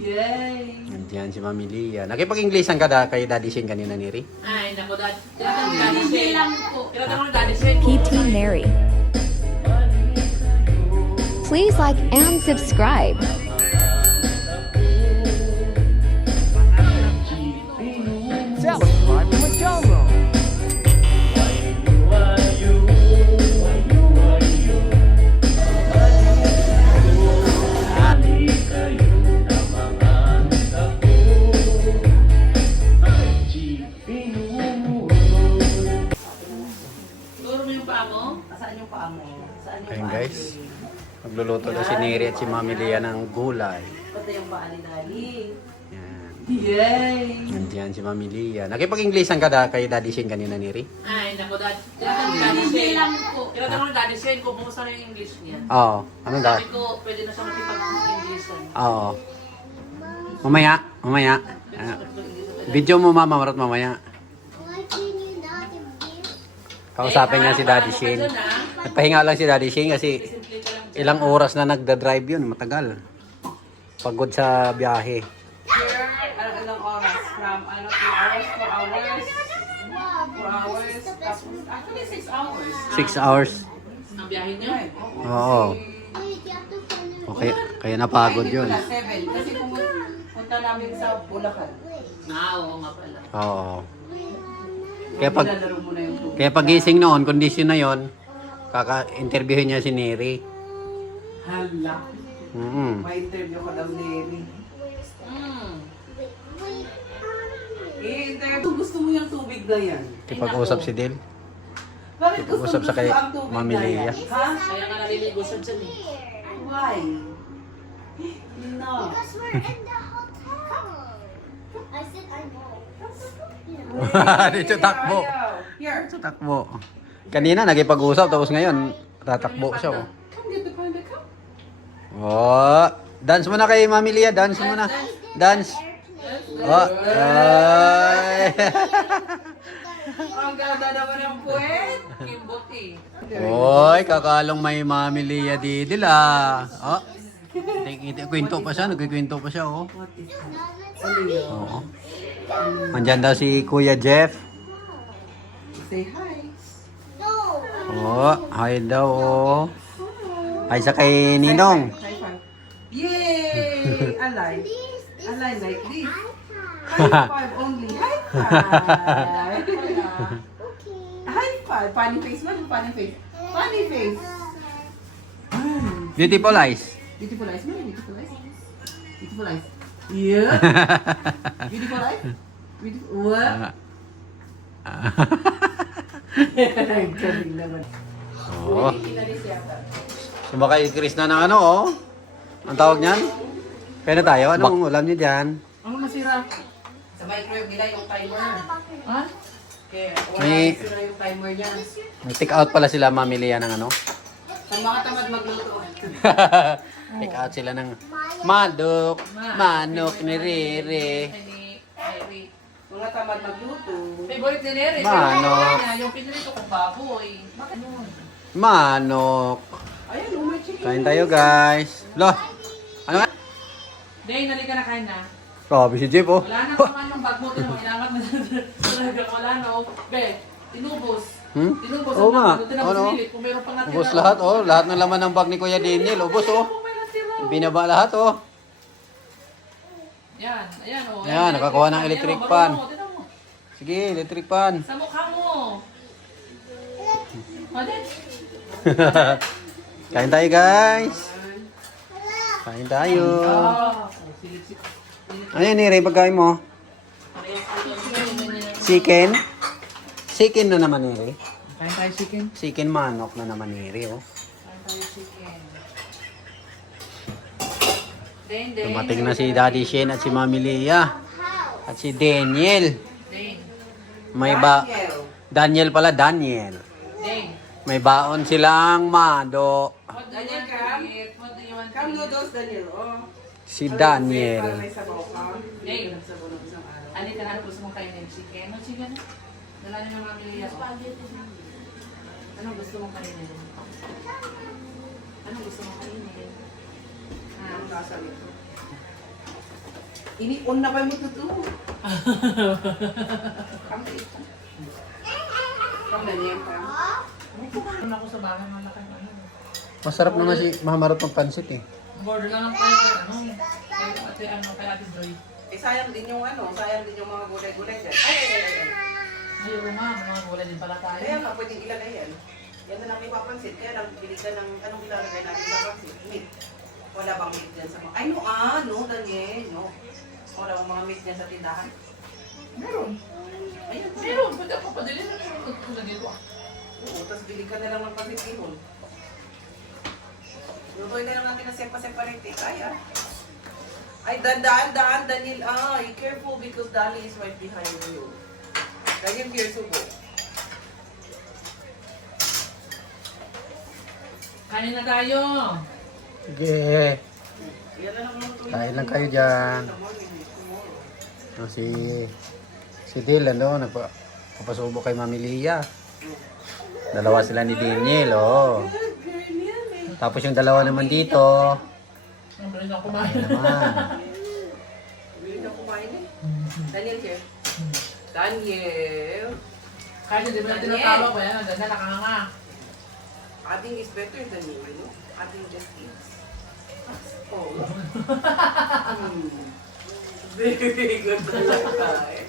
Yay! Nandiyan si Mami Lia. Nakipag-Inglesan ka kay Daddy Shane kanina, Neri? Ay, naku, Daddy Shane lang po. Tinatanong ni Daddy Shane. PT Mary. Please like and subscribe. Subscribe to my channel. Turo mo yung paa mo? Saan yung paa mo? Saan yung Ayun paa guys. ni- Magluluto na si Neri at si Mami Lia ng gulay. Pati yung paa ni Daddy. Yan. Yay! Nandiyan si Mami Lia. Nakipag-Inglesan ka kay Daddy Shane kanina, Neri? Ay, naku, tinatanong ni Daddy Shane lang po. Tinatanong ni Daddy Shane kung kumusta na yung English niya. Oo. Anong da? Sabi ko, pwede na siya makipag-Englishan. Oo. Mamaya. Mamaya. Ah, video mo mama, marot mamaya. Kausapin nga si Daddy Shane. Nagpahinga lang si Daddy Shane kasi ilang oras na nagda-drive yun. Matagal. Pagod sa biyahe. Here, ilang oras? From, 2 hours, 4 hours? 4 hours, tapos, actually 6 hours. 6 hours. Ang biyahe niyo? Oo. Okay, kaya napagod yun. 7. Kasi pumunta namin sa Bulacan. Oo nga pala. Oo. Kaya Nilalaro mo na yung tubig. kaya pagising noon, kondisyon na yon, kaka-interviewin niya si Neri. Hala. May interview ko daw ni Eri. Mm. I-interview. Gusto mo yung tubig na yan? Kipag-usap si Del. Bakit gusto Usap sa kay ang tubig Mami na yan? Lia. Ha? Kaya nga naliligo siya dyan eh. Why? No. Because we're in the hotel. I said I know. Dito takbo. Ayaw. Here. Dito takbo. Kanina nagipag-usap tapos ngayon tatakbo siya. Oh. Come get the panda cup. Oh, dance muna kay Mami Lia, dance muna. Dance. Oh. Ay. Ang ganda naman ng puwet. Kimbot eh. Oy, kakalong may Mami Lia Didil ah. Oh. Kwento pa siya, nagkikwento pa siya oh. Oo. Andyan daw si Kuya Jeff. Say hi. No. Oh, hi daw oh. Hi sa kay Ninong. High five. Yay! Alive. Alive like this. iPad. High five only. High five. Okay. High five. Funny face. What funny face? Funny face. Beautiful eyes. Beautiful eyes. What beautiful eyes? Beautiful eyes. Yeah. Beautiful eyes. Beautiful. What? Galing naman. Oh. Sumakay Chris na ng ano oh. Ang tawag niyan? Pwede tayo? Anong ulam niyo dyan? Ano masira? Sa microwave nila yung timer. Ha? Kaya wala May- sira yung timer niya. Take out pala sila Mami Lia ng ano? Sa mga tamad magluto. Take out sila ng manok, manok ni Riri. Ay, Mga tamad magluto. favorite ni Neri. Manok. Yung pinilito kong baboy. Bakit yun? Manok. Ayan, may chicken. Kain tayo guys. Lo, ano nga? Day, nalika na kain na. Grabe si Jeff oh. Wala na naman yung bag mo. Tinong inangat mo talaga. Wala na. Oh. Be, tinubos. Hmm? Tinubos. Oo nga. Tinubos Ano? nilit. Kung meron pang natira. Ubos lahat oh. Lahat ng laman ng bag ni Kuya Daniel. Ubos oh. Kung may natira. Binaba lahat oh. Yan. Ayan o. Ayan, nakakuha ng electric fan. Sige, electric fan. Sa mukha mo. Madin. Kain tayo guys. Kain tayo. Ano yan Neri, pagkain mo? Chicken? Chicken na naman Neri. Kain tayo chicken. Chicken manok na naman Neri oh. Dumating na si Daddy Shane at si Mami Lia. At si Daniel. May ba... Daniel pala, Daniel. May baon silang mado. Daniel, come. Come noodles, Daniel. Oh. Si Daniel. Para may sabaw ka. Ding. Sabaw ng isang araw. Ano ka ano gusto mong kainin? Chicken? Ano chicken? Dala niyo ng Mami Lia. Ano gusto mong kainin? Ano gusto mong kainin? Ang lasa nito. Ini-on na pa mo ito. Come Daniel, come. Ano ako sa bahay, malaki ano. Masarap naman si Mahamarot ng pansit eh. Border lang ako kay kay Ate Joy. Eh, sayang din yung mga gulay-gulay dyan. Ay. Ayun nga, mga gulay din pala tayo. Kaya nga, pwedeng ilagay yan. Yan na lang ipapansit. Kaya lang, pili ka ng anong ilalagay natin sa pansit. Meat. Wala bang meat dyan sa mga... Ay, no, Daniel, no. Wala bang mga meat dyan sa tindahan? Meron. Ayun, Meron, pwede ako padali na dito ah. Oo, tapos bili ka na lang ng pansit ihon. Lutoy na lang natin na separate. Kaya. Ay, daan, Daniel. Ay, careful because Dali is right behind you. Daniel, here, subo. Kain na tayo. Sige. Yan na lang ang lutoy. Kain lang kayo dyan. Si Dil, nagpapasubo kay Mami Lia. Dalawa sila ni Daniel, oh. Tapos yung dalawa naman dito. Ang rin ako kumain. Ayun naman. Bili na kumain eh. Daniel, here. Daniel. Kahit hindi mo na tinatawa ko yan, ang ganda nakanganga. Ating is better than you, no? Ating just eats. Oh. Very good talaga eh.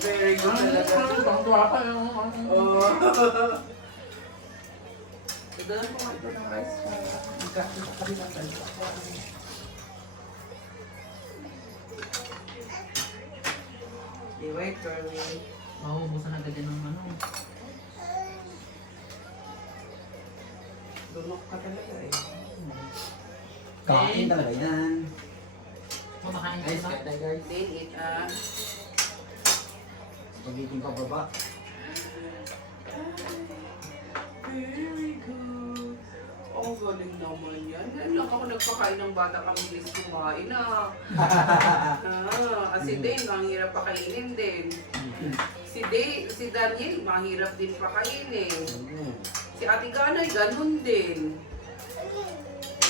Very good talaga. Ang tuwa pa yung... Oh. Dalan ko nga ito ng rice. Magkakita sa kabilang dalawa. Wait for me. Mauubusan agad yan ng ano. Lunok ka talaga eh. Kain talaga yan. Kumakain ka ba? Then it Pagiging pababa. very good. Oh, galing naman yan. Ngayon lang ako nagpakain ng bata kami bilis kumain kasi din, mahirap pakainin din. Si Daniel, mahirap din pakainin. Si Ate Ganay, ganun din.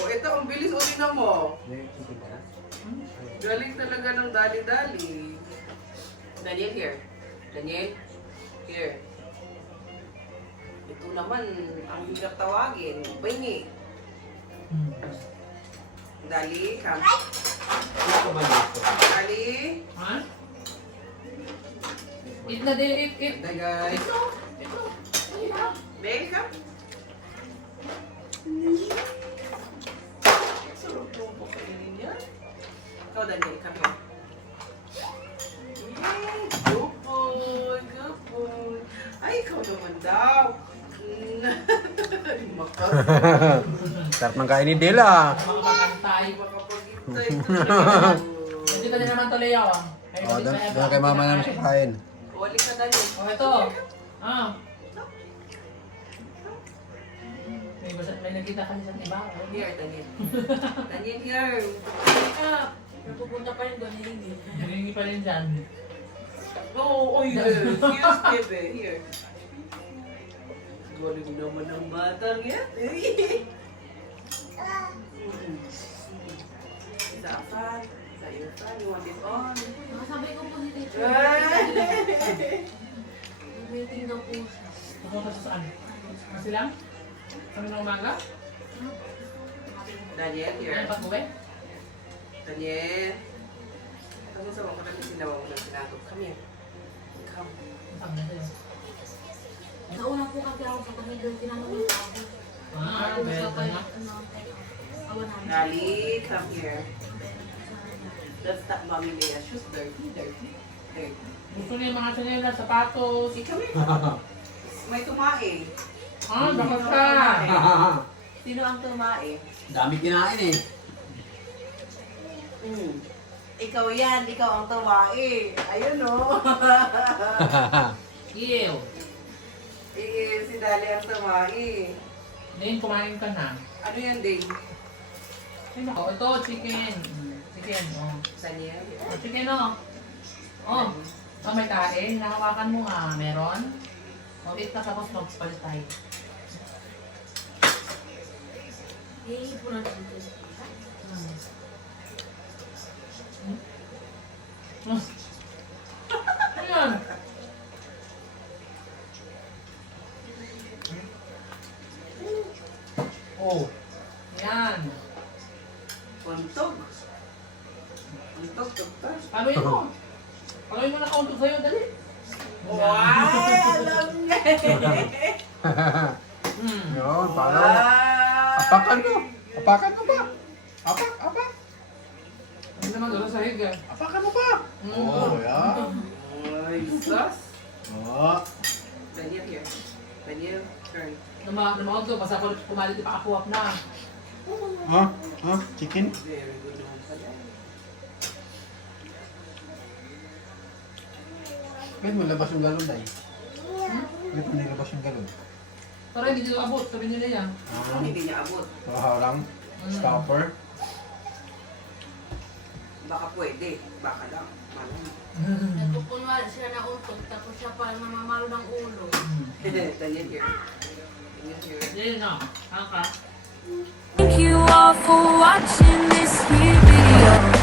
O, ito, ang bilis o tingnan mo. Galing talaga ng dali-dali. Daniel, here. Daniel, here. Ito naman, ang hirap tawagin. Baingi. Dali, come. Dali. Ha? Eat na din, eat. Hi guys. Babe, come. Sarap yung pakainin niya. Ikaw, Daniel, come here. Yay! Good boy, good boy. Ay, ikaw naman daw. Makas. Sarap ng kain ni Dil ah. Mga makantay. Makapag-intay. Hindi ka din naman tuloy ako. O, doon kay mama naman sa kain. Wali ka, Daniel. O, ito. May nakita kasi sa iba. Here, Daniel. Daniel, here. Napupunta pa rin doon, hindi. Hiringi pa rin dyan. Oh, yes. Yes, bebe. Here. Galing naman ng batang yan. Sa fan. Sa your fan. You want it on? Sabi ko po si teacher. Waiting daw po siya. Pupunta sa saan? Kasi lang? Kami ng umaga? Daniel, here. Ano pag-uwi? Daniel. Tapos sa mga kasi sinawa mo ng sinagot. Come here. Come. Ang na sa'yo. Nauna po kasi ako sa kanila, tinanong ko ako. Bed na. Dali, come here. That's not Mommy Leah's shoes. Dirty. Gusto niya yung mga sinila, sapatos. Come here. May tumae. Bakit ka? Sino ang tumae? Dami kinain eh. Ikaw yan, ikaw ang tumae. Ayun o. Ew. Si Dali ang tumae. Din, kumain ka na. Ano yan, Dave? Oh, ito, chicken. Chicken, oh. Saan yan? Oh, chicken, oh. Oh, may kain. Hinahawakan mo nga. Meron? Oh, eat ka tapos magpalit tayo. Iipunan dito. Untog. Untog, tugtog. Paano yun mo? Paano yun mo nakauntog sa'yo? Dali. Why? Alam niya Yun, paano? Ah! Apakan mo. Apakan mo ba? Apak, apak. Ano naman doon sa sahig eh. Apakan mo ba? Oh, yan. Ay, sus. Oh. Daniel here. Daniel, turn. Namahog to, basta ko pumalit ipakapuwap na. Ha? Ha? Chicken? Very good naman pala. Bakit mo labas yung galon, Day? Bakit mo nilabas yung galon? Pero hindi nyo abot, sabi nila yan. Hindi niya abot. Lang. Stopper. Baka pwede. Baka lang. Malang. Nagpupunwari siya na utot, tapos siya pa namamalo ng ulo. Daniel here. Daniel here. Hindi na, haka. Thank you all for watching this here video.